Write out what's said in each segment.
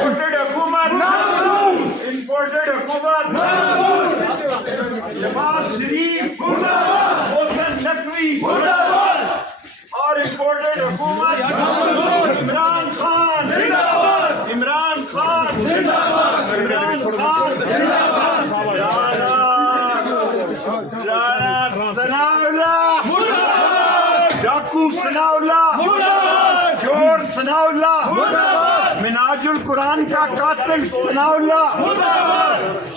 Imported हुकूमत, imported हुकूमत, नवाज शरीफ, मोहसिन नकवी और इंपोर्टेड हुकूमत, इमरान खान, इमरान खान, इमरान खान, राणा सनाउल्लाह, डाकू सनाउल्लाह, चोर सनाउल्लाह, मिनाजुल कुरान का कातिल सनाउल्लाह,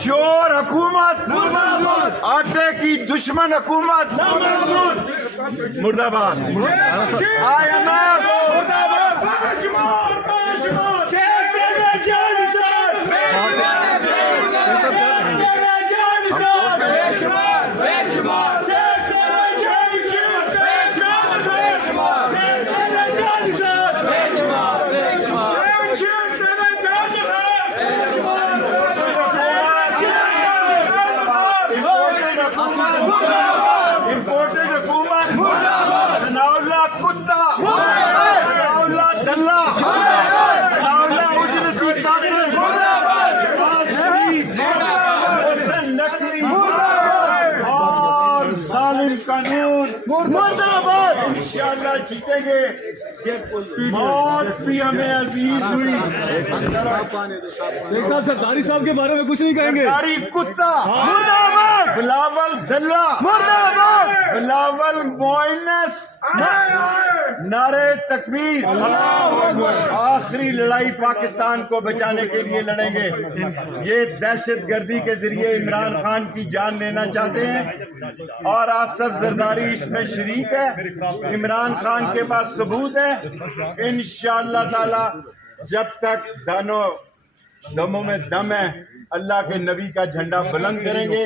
चोर हुकूमत, आटे की दुश्मन हुकूमत मुर्दाबाद, IMF इंपोर्टेड हुकूमत, सनाउल्लाह कुत्ता, सनाउल्लाह दल्ला, सनाउल्लाह उजरती कातिल, नवाज शरीफ, मोहसिन नकवी और जालिम कानून मुर्दाबाद। इंशाअल्लाह जीतेंगे। मौत भी हमें अजीज हुई। शेख साहब सरदारी साहब के बारे में कुछ नहीं कहेंगे? सरदारी कुत्ता मुर्दाबाद, बिलावल दल्ला मुर्दाबाद, बिलावल मोइनस, नारे तकबीर। आखिरी लड़ाई पाकिस्तान को बचाने के लिए लड़ेंगे। ये दहशतगर्दी के जरिए इमरान खान की जान लेना चाहते हैं और आसफ जरदारी इसमें शरीक है। इमरान खान के पास सबूत है। इंशाअल्लाह ताला जब तक दमों में दम है, अल्लाह के नबी का झंडा बुलंद करेंगे।